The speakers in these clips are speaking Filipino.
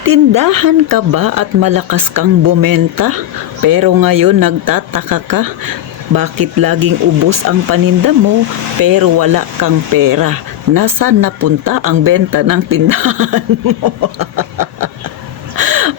May tindahan ka ba at malakas kang bumenta? Pero ngayon nagtataka ka, bakit laging ubos ang paninda mo pero wala kang pera? Nasaan napunta ang benta ng tindahan mo?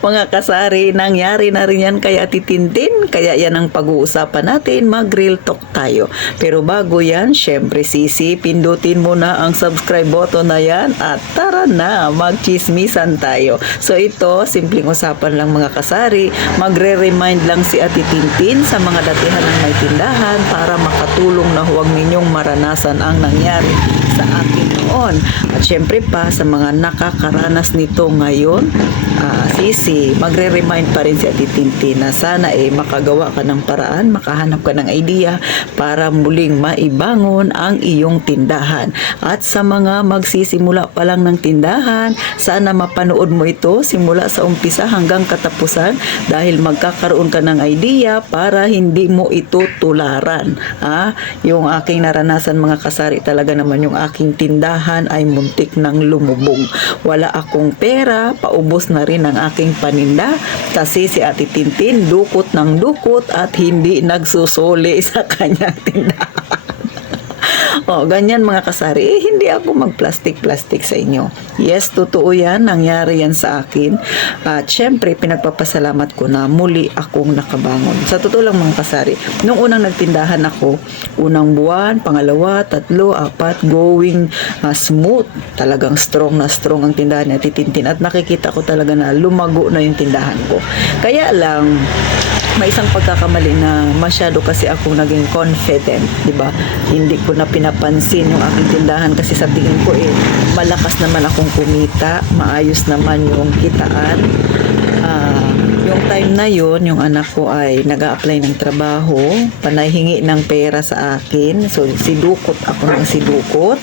Mga kasari, nangyari na rin yan kay Ate Tintin. Kaya yan ang pag-uusapan natin, mag-real talk tayo. Pero bago yan, syempre sisi, pindutin mo na ang subscribe button na yan at tara na, magchismisan tayo. So ito, simpleng usapan lang mga kasari, magre-remind lang si Ate Tintin sa mga datihan ng may tindahan para makatulong na huwag ninyong maranasan ang nangyari sa akin noon. At syempre pa sa mga nakakaranas nito ngayon, sisi, magre-remind pa rin si Ate Tintin na sana makagawa ka ng paraan, makahanap ka ng idea para muling maibangon ang iyong tindahan. At sa mga magsisimula pa lang ng tindahan, sana mapanood mo ito simula sa umpisa hanggang katapusan dahil magkakaroon ka ng idea para hindi mo ito tularan. Yung aking naranasan mga kasari, talaga naman yung aking tindahan ay muntik ng lumubog. Wala akong pera, paubos na rin ang aking paninda kasi si Ate Tintin dukot ng dukot at hindi nagsusuli sa kanyang tindahan. Ganyan mga kasari, hindi ako mag-plastic sa inyo. Yes, totoo yan, nangyari yan sa akin. At syempre, pinagpapasalamat ko na muli akong nakabangon. Sa totoo lang mga kasari, nung unang nagtindahan ako, unang buwan, pangalawa, tatlo, apat, going smooth. Talagang strong na strong ang tindahan ni Ate Tintin at nakikita ko talaga na lumago na yung tindahan ko. Kaya lang, may isang pagkakamali na masyado kasi ako naging confident, di ba? Hindi ko na pinapansin yung aking tindahan kasi sa tingin ko malakas naman akong kumita, maayos naman yung kitaan. Yung time na yun, yung anak ko ay nag-a-apply ng trabaho, panay hingi ng pera sa akin. So, sidukot ako ng sidukot.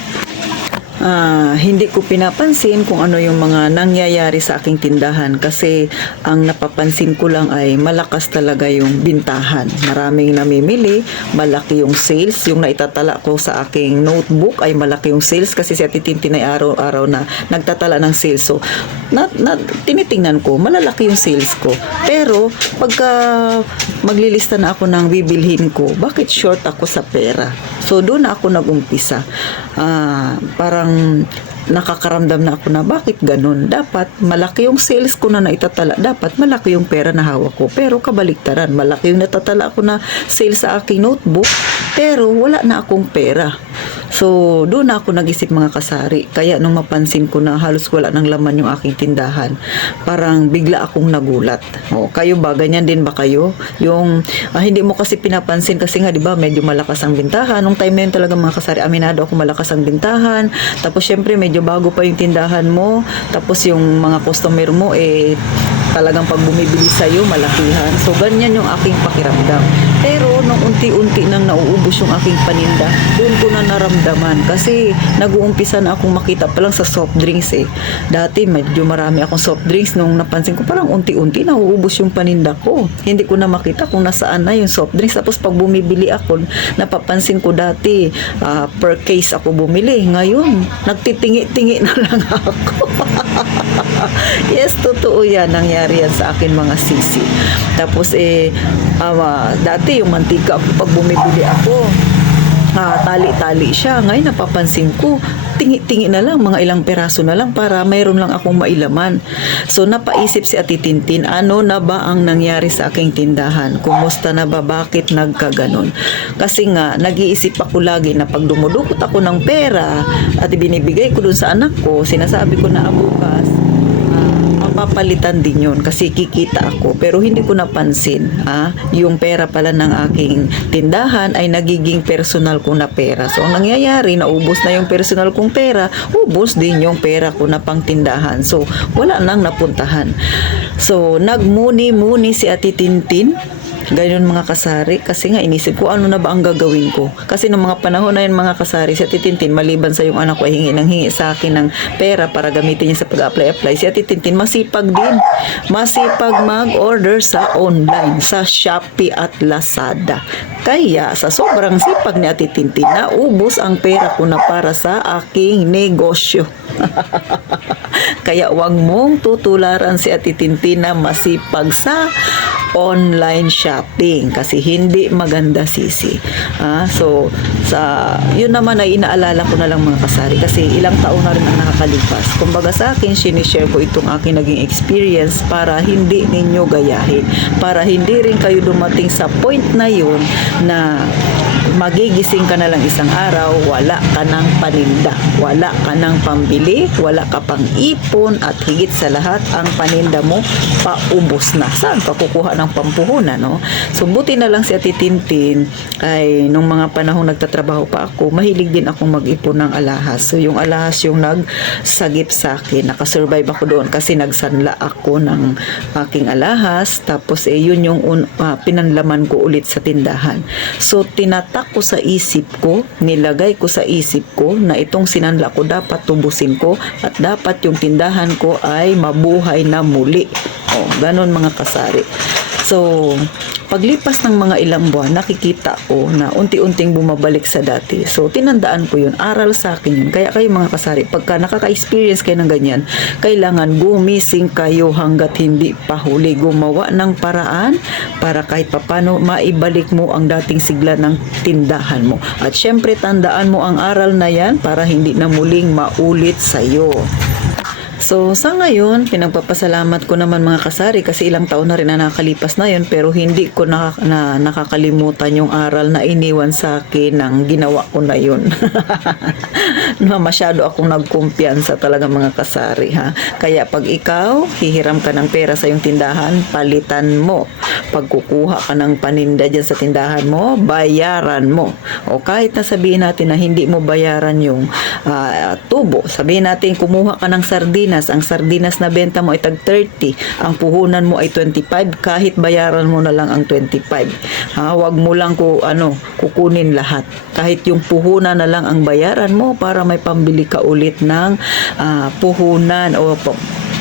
Hindi ko pinapansin kung ano yung mga nangyayari sa aking tindahan kasi ang napapansin ko lang ay malakas talaga yung bintahan. Maraming namimili, malaki yung sales. Yung naitatala ko sa aking notebook ay malaki yung sales kasi si Ate Tintin ay araw-araw na nagtatala ng sales. So, tinitingnan ko, malalaki yung sales ko. Pero, pagka maglilista na ako ng bibilhin ko, bakit short ako sa pera? So, doon na ako nag-umpisa. Parang nakakaramdam na ako na bakit ganun. Dapat malaki yung sales ko na naitatala. Dapat malaki yung pera na hawak ko. Pero kabaliktaran, malaki yung natatala ko na sales sa aking notebook. Pero wala na akong pera. So, doon na ako nag-isip mga kasari. Kaya nung mapansin ko na halos wala ng laman yung aking tindahan, parang bigla akong nagulat. Kayo ba? Ganyan din ba kayo? Yung hindi mo kasi pinapansin kasi nga, di ba, medyo malakas ang bintahan. Nung time na yun talaga mga kasari, aminado ako malakas ang bintahan. Tapos, syempre, medyo bago pa yung tindahan mo. Tapos, yung mga customer mo, talagang pag bumibili sa'yo, malakihan. So, ganyan yung aking pakiramdam. Pero, nung unti-unti nang nauubos yung aking paninda, doon ko na naramdaman. Kasi, nag-uumpisa na akong makita pa lang sa soft drinks Dati, medyo marami akong soft drinks. Nung napansin ko, parang unti-unti nauubos yung paninda ko. Hindi ko na makita kung nasaan na yung soft drinks. Tapos, pag bumibili ako, napapansin ko dati, per case ako bumili. Ngayon, nagtitingi-tingi na lang ako. Yes, totoo yan. Nangyari yan sa akin mga sisi. Tapos dati yung mantika pag bumibili ako, tali-tali siya. Ngayon napapansin ko, tingi-tingi na lang, mga ilang peraso na lang para mayroon lang akong mailaman. So napaisip si Ate Tintin, ano na ba ang nangyari sa aking tindahan? Kumusta na ba? Bakit nagkaganon? Kasi nga, nag-iisip ako lagi na pag dumudukot ako ng pera at binibigay ko dun sa anak ko, sinasabi ko na bukas, mapapalitan din yun kasi kikita ako. Pero hindi ko napansin yung pera pala ng aking tindahan ay nagiging personal ko na pera. So ang nangyayari, naubos na yung personal kong pera, ubos din yung pera ko na pang tindahan. So wala nang napuntahan. So nagmuni-muni si Ate Tintin. Ganyan mga kasari, kasi nga inisip ko ano na ba ang gagawin ko. Kasi ng mga panahon na yun mga kasari, si Ate Tintin, maliban sa yung anak ko ay hingi sa akin ng pera para gamitin niya sa pag-apply, si Ate Tintin masipag din. Masipag mag-order sa online, sa Shopee at Lazada. Kaya sa sobrang sipag ni Ate Tintin, naubos ang pera ko na para sa aking negosyo. Kaya wag mong tutularan si Ate Tintin na masipag sa online shopping kasi hindi maganda, sisi. So yun naman ay inaalala ko na lang mga kasari kasi ilang taon na rin ang nakakalipas. Kumbaga sa akin, sinishare ko itong aking naging experience para hindi ninyo gayahin, para hindi rin kayo dumating sa point na yun na magigising ka na lang isang araw, wala ka ng paninda, wala ka ng pambili, wala ka pang ipon, at higit sa lahat, ang paninda mo paubos na. Saan ka kukuha ng pampuhunan, no? So, buti na lang si Ate Tintin ay nung mga panahong nagtatrabaho pa ako, mahilig din akong mag-ipon ng alahas. So, yung alahas yung nagsagip sa akin. Nakasurvive ako doon kasi nagsanla ako ng aking alahas. Tapos, yun yung pinanlaman ko ulit sa tindahan. So, tinatak ko sa isip ko, nilagay ko sa isip ko na itong sinanla ko dapat tubusin ko at dapat yung tindahan ko ay mabuhay na muli. Ganon mga kasari. So, paglipas ng mga ilang buwan, nakikita ko na unti-unting bumabalik sa dati. So, tinandaan ko yun. Aral sa akin yun. Kaya kayo mga kasari, pagka nakaka-experience kayo ng ganyan, kailangan gumising kayo hanggat hindi pa huli. Gumawa ng paraan para kahit papano maibalik mo ang dating sigla ng tindahan mo. At syempre, tandaan mo ang aral na yan para hindi na muling maulit sa'yo. So, sa ngayon, pinagpapasalamat ko naman mga kasari kasi ilang taon na rin na nakakalipas na yun pero hindi ko nakakalimutan yung aral na iniwan sa akin ng ginawa ko na yun. Masyado akong nagkumpiyansa talaga mga kasari, ha? Kaya pag ikaw, hihiram ka ng pera sa iyong tindahan, palitan mo. Pag kukuha ka ng paninda dyan sa tindahan mo, bayaran mo. O kahit na sabihin natin na hindi mo bayaran yung tubo, sabihin natin kumuha ka ng sardinas, ang sardinas na benta mo ay tag 30, ang puhunan mo ay 25, kahit bayaran mo na lang ang 25. Wag mo lang kukunin lahat. Kahit yung puhunan na lang ang bayaran mo para may pambili ka ulit ng puhunan o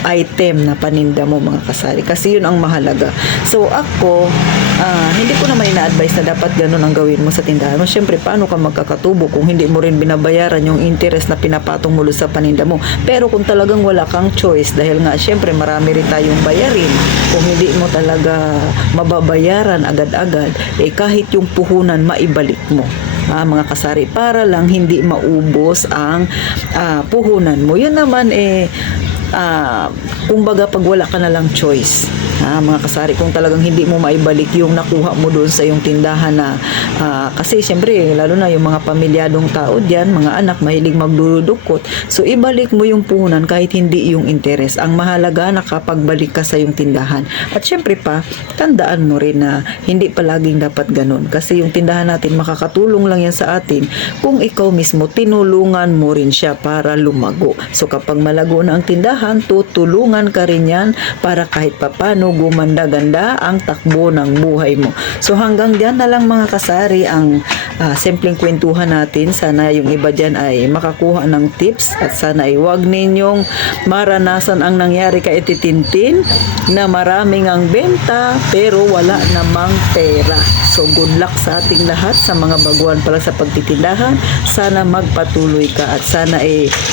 item na paninda mo mga kasari. Kasi yun ang mahalaga. So ako, hindi ko naman ina-advise na dapat ganun ang gawin mo sa tindahan mo. Siyempre, paano ka magkakatubo kung hindi mo rin binabayaran yung interest na pinapatong mo sa paninda mo? Pero kung talagang wala kang choice, dahil nga siyempre marami rin tayong bayarin, kung hindi mo talaga mababayaran agad-agad, kahit yung puhunan maibalik mo. Mga kasari, para lang hindi maubos ang puhunan mo. Yun naman kumbaga pag wala ka na lang choice, mga kasari, kung talagang hindi mo maibalik yung nakuha mo doon sa yung tindahan na kasi siyempre lalo na yung mga pamilyadong tao diyan, mga anak mahilig magdudukot, so ibalik mo yung puhunan kahit hindi yung interest. Ang mahalaga nakapagbalik ka sa yung tindahan. At siyempre pa, tandaan mo rin na hindi palaging dapat ganun kasi yung tindahan natin makakatulong lang yan sa atin kung ikaw mismo tinulungan mo rin siya para lumago. So kapag malago na ang tindahan, tutulungan ka rin yan para kahit papano gumanda-ganda ang takbo ng buhay mo. So hanggang dyan na lang mga kasari ang simpleng kwentuhan natin. Sana yung iba dyan ay makakuha ng tips at sana ay huwag ninyong maranasan ang nangyari kay Ate Tintin na maraming ang benta pero wala namang pera. So good luck sa ating lahat, sa mga baguhan pala sa pagtitindahan. Sana magpatuloy ka at sana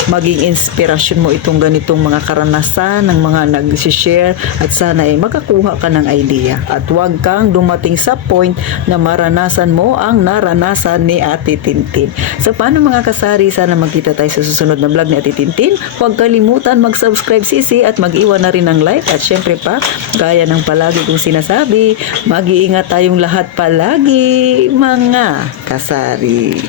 maging inspirasyon mo itong ganitong mga karanasan ng mga nag-share at sana makakuha ka ng idea at huwag kang dumating sa point na maranasan mo ang naranasan ni Ate Tintin. So paano mga kasari, sana magkita tayo sa susunod na vlog ni Ate Tintin. Huwag kalimutan mag-subscribe sisi at mag-iwan na rin ng like at syempre pa, gaya ng palagi kong sinasabi, mag-iingat tayong lahat palagi mga kasari.